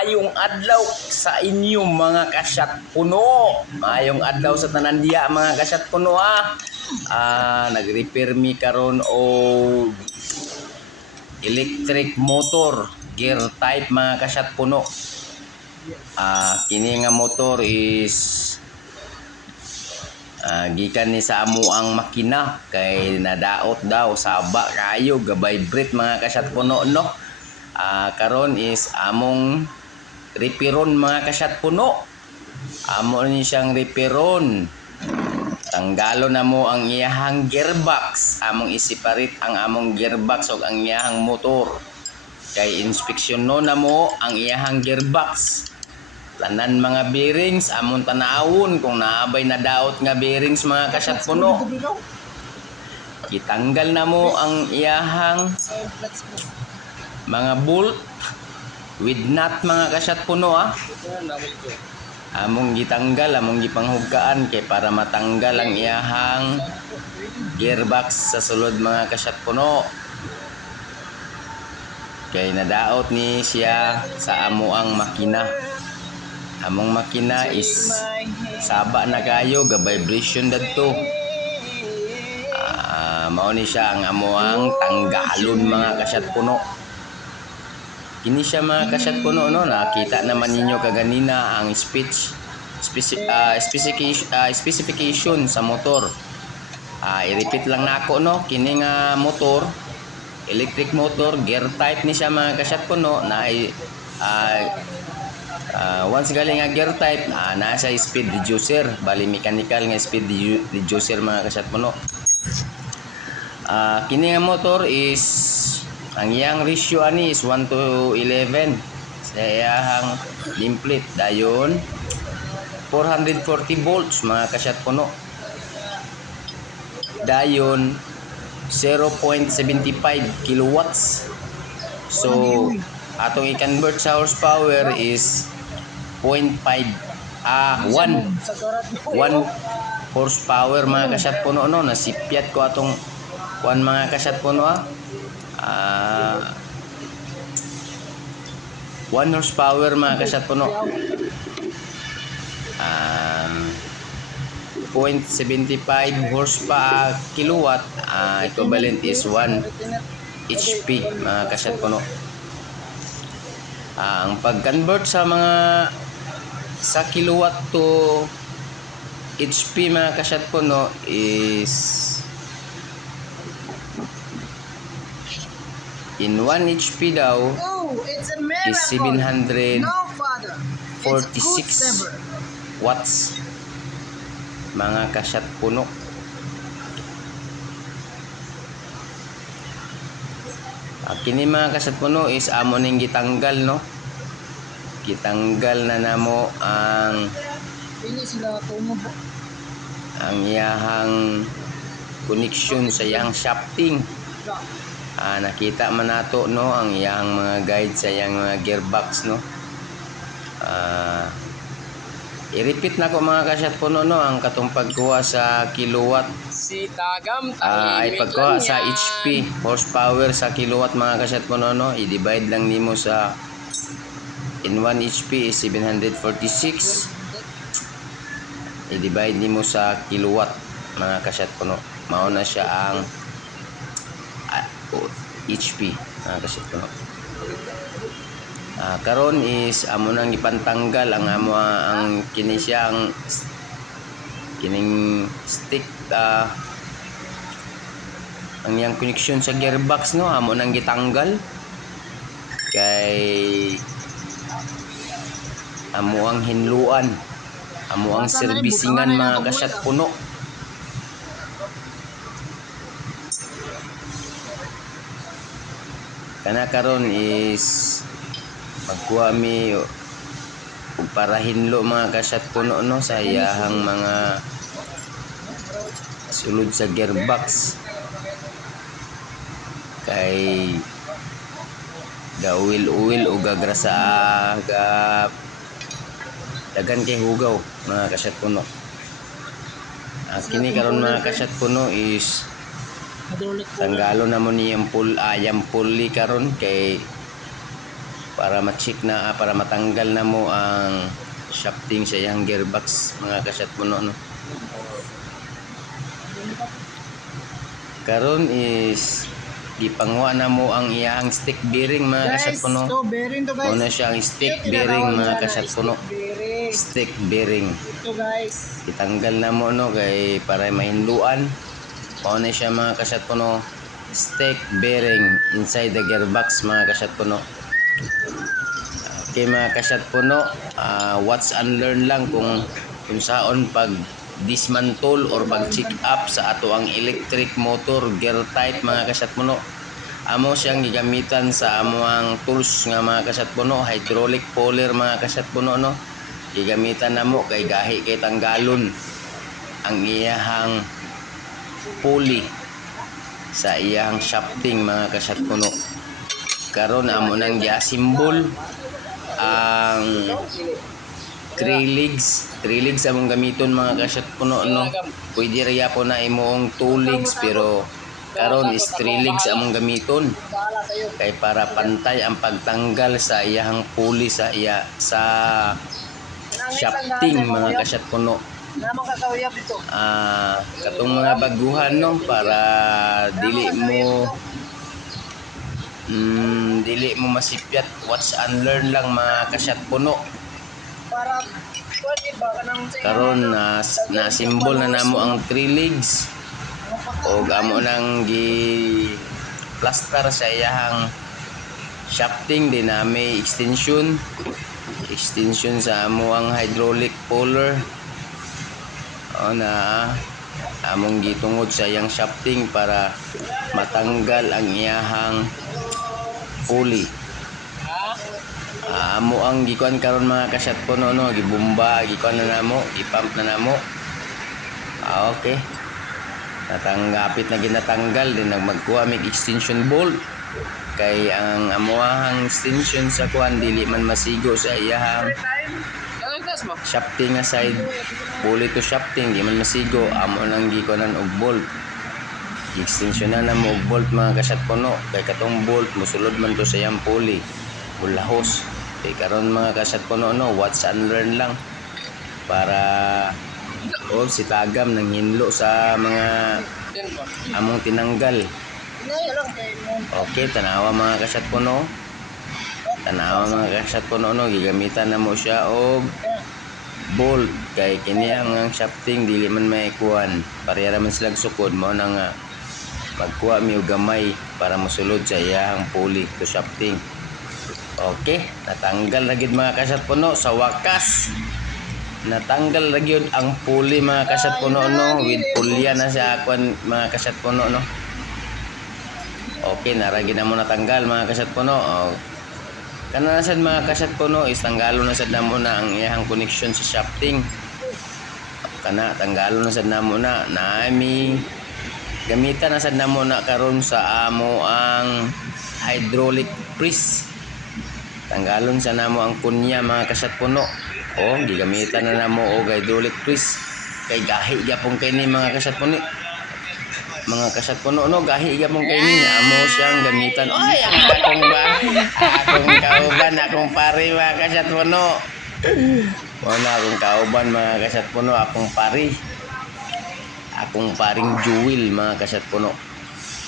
Maayong adlaw sa inyo mga kasyat puno. Maayong adlaw sa tanan diya mga kasyat puno nag-repair mi karon og electric motor, gear type mga kasyat puno. Kini nga motor is gikan ni sa amo ang makina kay nadaot daw saba kayo ga-vibrate mga kasyat puno no. Karon is among reparon mga kasyat puno. Amo ni siyang reparon. Tanggalo na mo ang iyahang gearbox. Among isiparit ang among gearbox ug ang iyahang motor. Kay inspeksyon no na mo ang iyahang gearbox. Tanan mga bearings among tanawon kung naabay na daot nga bearings mga kasyat puno. Gitanggal na mo ang iyahang mga bolt with nut mga kasyat puno among gitanggal, among gipanghugkaan kay para matanggal ang iyahang gearbox sa sulod mga kasyat puno. Kay nadaot ni siya sa amo ang makina. Among makina is saba na kayo, ga-vibration dadto. Mao ni siya ang amuang tanggalon mga kasyat puno. Kini siya mga kasyat puno no, nakita naman ninyo kaganina ang specification sa motor. I-repeat lang nako no, kini nga motor, electric motor, gear type ni siya mga kasyat puno na once galing nga gear type, nasa speed reducer, bali mechanical nga speed reducer mga kasyat puno. Kini nga motor is ang iyang ratio ani is 1:11 sa iyang nameplate dayon 440 volts mga kasyat puno. Dayon 0.75 kilowatts. So atong i-convert sa horsepower is 1 horsepower mga kasyat puno no. Nasipyat ko atong kuan mga kasyat puno 1 horsepower mga kasyat puno. 0.75 horsepower kilowatt, equivalent is 1 HP mga kasyat puno. Ang pag-convert sa kilowatt to HP mga kasyat puno is in 1 HP daw is 746 watts mga kasyat puno. Kini mga kasyat puno is amo ning gitanggal no. Gitanggal na namo ang iyahang connection sa iyang shafting. Nakita man nato no ang iyang mga guide sa iyang mga gearbox no. I-repeat na ko mga kasyat puno no ang katong pagkuha sa kilowatt ay pagkuha sa HP horsepower sa kilowatt mga kasyat puno no. I-divide lang nimo sa in 1 HP is 746. I-divide nimo sa kilowatt mga kasyat puno. Mao na siya ang HP kasyat puno. Karon is amo nang ipantanggal ang amo ang kini siyang kining stick ang yang connection sa gearbox no, amo nang gitanggal kay amo ang hinluan, amo ang servisingan mga kasyat puno. Kana karon is magkuha mi para hinlo mga kasyat puno no sa iyahang mga sulod sa gearbox kay ga-uwil o gagrasa dagan kay hugaw mga kasyat puno. Kini karon mga kasyat puno is tanggalo na mo niyang pulley karon kay para ma-check na para matanggal na mo ang shafting sa iyang gearbox mga kasyat puno no. Karon is ipangwa na mo ang iyang stick bearing mga kasyat puno. Ito, bearing to guys. Una siyang stick bearing mga kasyat puno. Bearing. Stick bearing. Ito guys. Itanggal na mo no kay para mahinduan. Una siya mga kasyat puno. Stick bearing inside the gearbox mga kasyat puno. Okay mga kasyat puno, watch and learn lang kung saon pag dismantle or pag check up sa ato ang electric motor gear type mga kasyat puno. Amo siyang gigamitan sa amo ang tools nga mga kasyat puno, hydraulic puller mga kasyat puno no. Gigamitan namo kay gahi kay tanggalon ang iyahang pulley sa iyang shafting mga kasyat puno. Karon amo nang giasimbol ang 3 legs among gamiton mga kasyat puno no. Pwede riya po na imong 2 legs pero karon is 3 legs among gamiton kay para pantay ang pagtanggal sa iyang pulley sa shafting mga kasyat puno. Namang kakawiyap ito. Katong mga baguhan no para dili mo masipyat, watch and learn lang mga kasyat puno. Para ba kanang Karon na symbol na namo ang 3 legs o amo nang gi plaster sa iyahang shafting din na may extension sa amo ang hydraulic puller na among gitungod sa iyang shafting para matanggal ang iyahang pulley. Amo ang gikuan karon mga kasyat puno no, gibumba gikuan na namo, gipump na namo. Okay. Natanggapit na ginatanggal din magkuha mig extension bolt kay ang amuahang extension sa kuan dili man masigo sa iyahang shafting nga side, pulley to shafting di man masigo, amo nang gikuanan og bolt. Extension na mo og bolt mga kasyat puno kay katong bolt mosulod man to sa iyang pulley ulahos. Kay karon mga kasyat puno no, watch and learn lang para si tagam nang hinlo sa mga among tinanggal. Okay, tanawa mga kasyat puno. Tanawa mga kasyat puno no, gigamitan na mo siya og bolt kay kini ang shafting dili man maikuan. Pareha man silang sukod mo nang magkuha mi og gamay para mosulod sa iyang pulley to shafting. Okay, natanggal na gid mga kasyat puno sa wakas. Natanggal ra gyud ang pulley mga kasyat puno no, with pulya na sa akon mga kasyat puno no. Okay, nara gid na mo natanggal mga kasyat puno. Kana na sad mga kasyat puno is tanggalo na sad namo na ang iyang connection sa shafting. Kana tanggalo na sad namo na naami gamitan na sad namo na karon sa amo ang hydraulic press. Tanggalon sa namo ang kunya mga kasyat puno. Gigamitan na namo og hydraulic press kay gahi gyapon kay ni mga kasyat puno. Mga kasyat puno no, gahi gyapon kay ni amo siyang gamitan. Oy, ang akong kauban, akong pari mga kasyat puno. Wala akong kauban mga kasyat puno, akong pari. Akong paring jewel mga kasyat puno.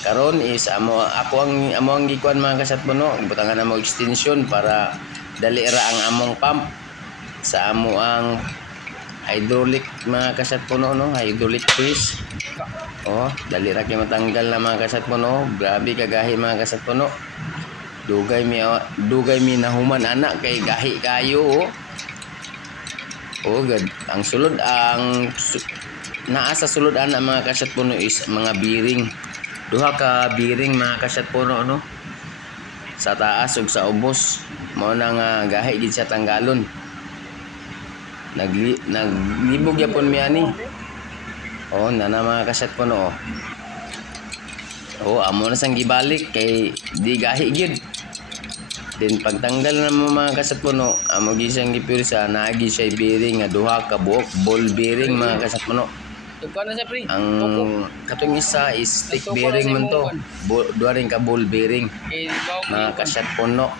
Karon is amo ang gikuan mga kasyat puno, butangan na mo extension para dali ra ang among pump sa amo ang hydraulic mga kasyat puno no, hydraulic press. Dali ra kay matanggal na mga kasyat puno. Grabe kagahi mga kasyat puno. Dugay mi nahuman anak kay gahi kayo. God, ang sulod naa sa sulod ana mga kasyat puno is mga bearing. Duha ka bearing mga kasyat puno no, sa taas ug sa ubos mao na nga gahi gid sa tanggalon. Naglibog yapon mi ani. Na mga kasyat puno. Amo na sang gibalik kay di gahi gid. Then pagtanggal na mo mga kasyat puno, amo gid siyang gipirsa, naagi siya bearing nga duha ka buok ball bearing mga kasyat puno. Ang katong isa is stick bearing man to. Duha rin ka ball bearing mga kasyat puno.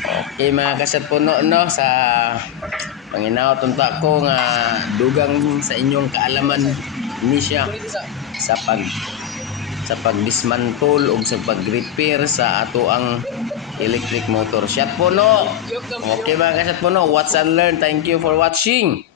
Okay mga kasat puno no sa panginaw tunta ko nga dugang sa inyong kaalaman ni siya sa pag-dismantle o sa pag-repair sa ato ang electric motor. Shot puno. Okay mga kasat puno, watch and learn. Thank you for watching.